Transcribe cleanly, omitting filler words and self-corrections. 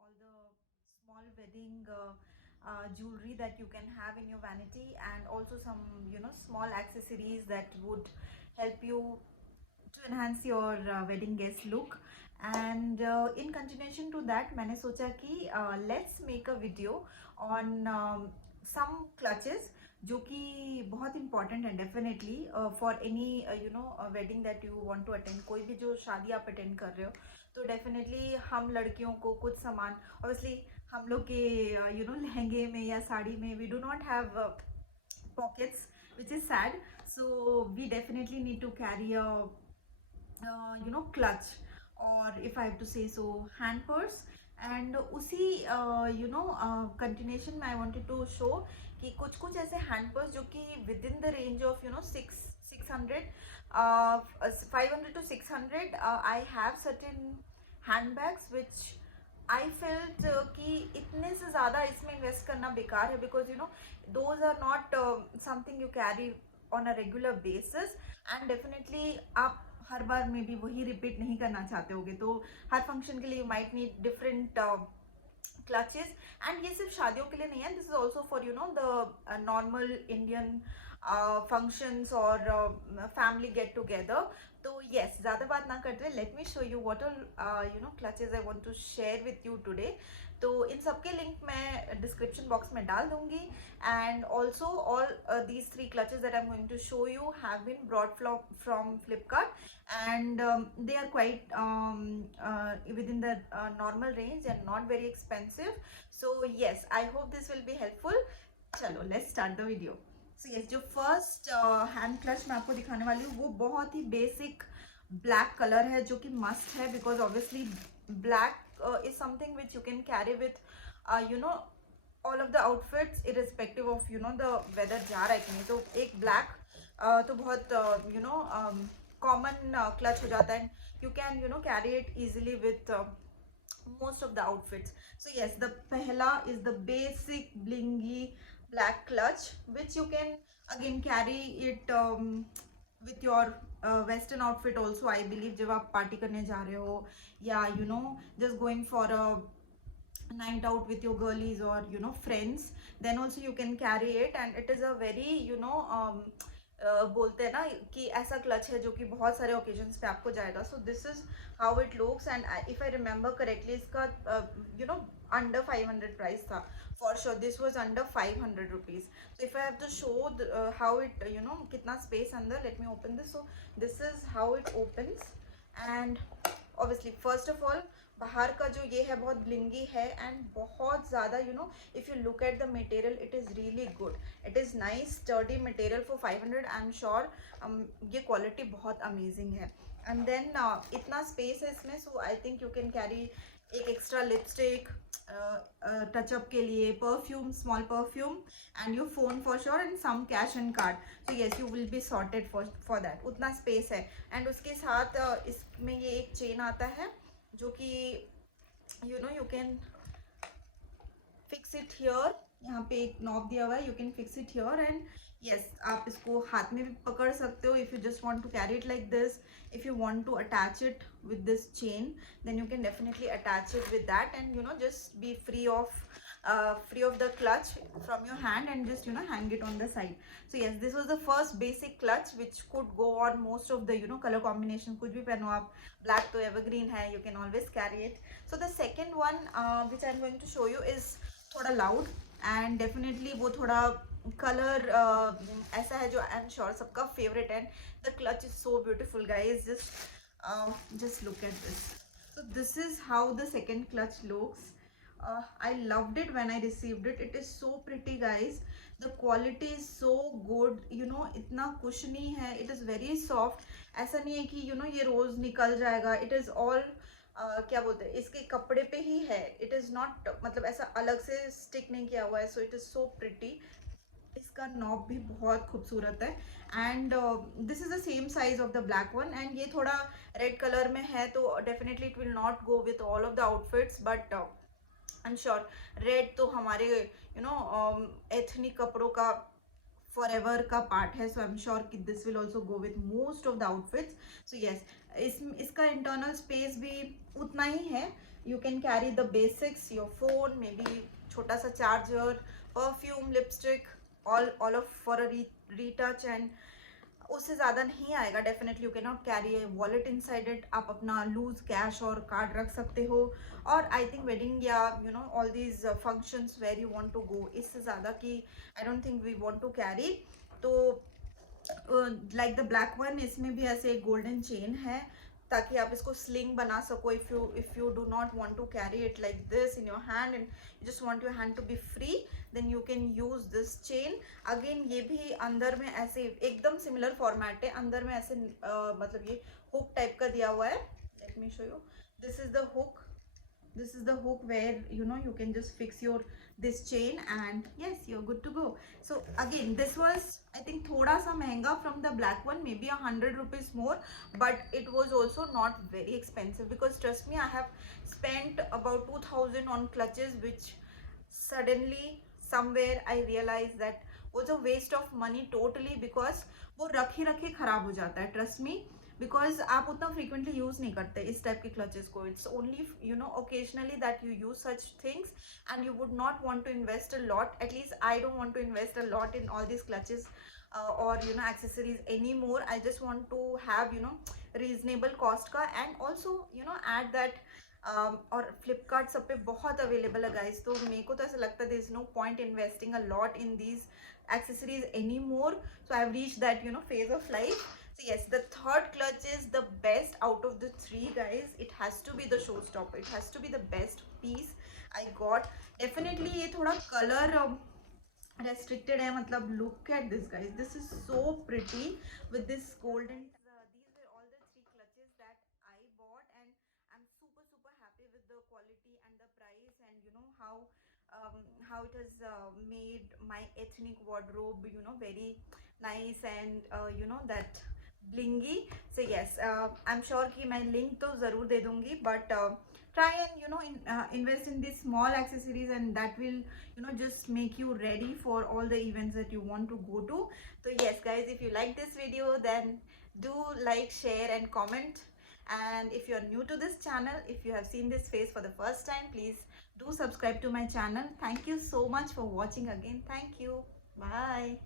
all the small wedding jewelry that you can have in your vanity, and also some small accessories that would help you to enhance your wedding guest look. And in continuation to that, मैंने सोचा कि let's make a video on some clutches जो कि बहुत important है definitely for any wedding that you want to attend. कोई भी जो शादी आप attend कर रहे हो तो definitely हम लड़कियों को कुछ सामान, obviously हम लोग के लहंगे में या साड़ी में we do not have pockets, which is sad. So we definitely need to carry a clutch, or if I have to say so, hand purse. And उसी कंटिन्यूशन में आई वांटेड टू शो कि कुछ कुछ ऐसे हैंड पर्स जो कि within the range of 600 500 to 600. I have certain handbags which I felt कि इतने से ज़्यादा इसमें इन्वेस्ट करना बेकार है, because those are not something you carry on a regular basis, and definitely आप हर बार में भी वही रिपीट नहीं करना चाहते होगे, तो हर फंक्शन के लिए you might need different clutches. And ये सिर्फ शादियों के लिए नहीं है, this is also for the normal Indian functions और फैमिली गेट टुगेदर. तो येस, ज़्यादा बात ना करते हुए let me show you what all clutches I want to share with you today. तो इन सबके लिंक मैं डिस्क्रिप्शन बॉक्स में डाल दूंगी. And also all these 3 clutches that I'm going to show you have been brought from Flipkart, and they are quite within the normal range and not very expensive. So yes, I hope this will be helpful. चलो let's start the video. So yes, जो first hand clutch मैं आपको दिखाने वाली हूँ वो बहुत ही basic black colour है, जो कि मस्ट है, because obviously black is something which you can carry with all of the outfits irrespective of the weather जा रहा है कि नहीं. तो एक ब्लैक तो बहुत कॉमन क्लच हो जाता है, you can carry it easily with most of the outfits. So yes, the pehla is the basic blingy black clutch, which you can again carry it with your western outfit also, I believe, जब आप पार्टी करने जा रहे हो या just going for a night out with your girlies or friends, then also you can carry it, and it is a very बोलते हैं ना कि ऐसा क्लच है जो कि बहुत सारे ओकेजन्स पे आपको जाएगा. So this is how it looks, and if I remember correctly इसका अंडर 500 प्राइस था. For sure this was under 500 rupees. So if I have to show how it कितना स्पेस अंदर, let me open this. So this is how it opens, and obviously first of all बाहर का जो ये है बहुत ब्लिंगी है, एंड बहुत ज़्यादा if you look at the material it is really good. It is nice sturdy material for 500. I am sure ये क्वालिटी बहुत अमेजिंग है. एंड देन इतना स्पेस है इसमें, so I think you can carry एक extra lipstick touch up के लिए, perfume, small perfume, and your phone for sure, and some cash and card. So yes, you will be sorted for that. उतना स्पेस है. एंड उसके साथ इसमें ये एक चेन आता है जो कि you can fix it here. यहाँ पे एक नॉब दिया हुआ है, you can fix it here, and yes, आप इसको हाथ में भी पकड़ सकते हो if you just want to carry it like this. If you want to attach it with this chain, then you can definitely attach it with that, and just be free of the clutch from your hand, and just hang it on the side. So yes, this was the first basic clutch which could go on most of the color combination. कुछ भी पहनो आप, black तो evergreen है, you can always carry it. So the second one which I'm going to show you is थोड़ा loud, and definitely वो थोड़ा कलर ऐसा है जो आई एम श्योर सबका फेवरेट है. The clutch is so beautiful guys, just look at this. So this is how the second clutch looks. I loved it when I received it. It is so pretty guys. The quality is so good. इतना कुशनी है. It is very soft. ऐसा नहीं है कि ये रोज निकल जाएगा. It is all क्या बोलते हैं, इसके कपड़े पे ही है. इट इज़ नॉट मतलब ऐसा अलग से स्टिक नहीं किया हुआ है. So it is so pretty. इसका नॉब भी बहुत खूबसूरत है, and this is the same size of the black one. And ये थोड़ा रेड कलर में है, तो definitely it will not go with all of the outfits, but I am sure red तो हमारे एथनिक कपड़ों का forever का part है, so I'm sure कि this will also go with most of the outfits. So yes, इसका internal space भी उतना ही है. You can carry the basics, your phone, maybe छोटा सा charger, perfume, lipstick, all of for a retouch, and उससे ज़्यादा नहीं आएगा. Definitely you can not carry A wallet inside it. आप अपना लूज कैश और कार्ड रख सकते हो. और आई थिंक वेडिंग या you know all these functions where you want to go, इससे ज़्यादा कि I don't think we want to carry. तो लाइक द ब्लैक वन, इसमें भी ऐसे एक गोल्डन चेन है ताकि आप इसको स्लिंग बना सको. If you do not want to carry it like this in your hand and you just want your hand to be free, then you can use this chain. Again ये भी अंदर में ऐसे एकदम सिमिलर फॉर्मेट है. अंदर में ऐसे मतलब ये हुक टाइप का दिया हुआ है. Late me show you. This is the hook. This is the hook where you know you can just fix your this chain and yes, you're good to go. So again, this was I think thoda sa mehenga from the black one, maybe 100 rupees more, but it was also not very expensive because trust me, I have spent about 2000 on clutches, which suddenly somewhere I realized that was a waste of money totally, because वो रखे रखे खराब हो जाता है. Trust me, because आप उतना frequently use नहीं करते इस टाइप के क्लचेस को. It's only you know occasionally that you use such things and you would not want to invest a lot. At least I don't want to invest a lot in all this clutches or you know accessories anymore. I just want to have you know reasonable cost का, and also you know add that और फ्लिपकार्ट सब पे बहुत अवेलेबल है गाइज. तो मेरे को तो ऐसा लगता है there is no point investing a lot in these accessories anymore. So I've reached that you know phase of life. So yes, the third clutch is the best out of the three guys. It has to be the showstopper. It has to be the best piece I got. Definitely ये थोड़ा color restricted है. मतलब look at this guys. This is so pretty with this golden. These were all the three clutches that I bought, and I'm super happy with the quality and the price, and you know how it has made my ethnic wardrobe you know very nice, and you know that blingy. So yes, I'm sure कि मैं link तो ज़रूर दे दूँगी, but try and you know invest in these small accessories, and that will you know just make you ready for all the events that you want to go to. So yes guys, if you like this video, then do like, share and comment. And if you are new to this channel, if you have seen this face for the first time, please do subscribe to my channel. Thank you so much for watching again. Thank you. Bye.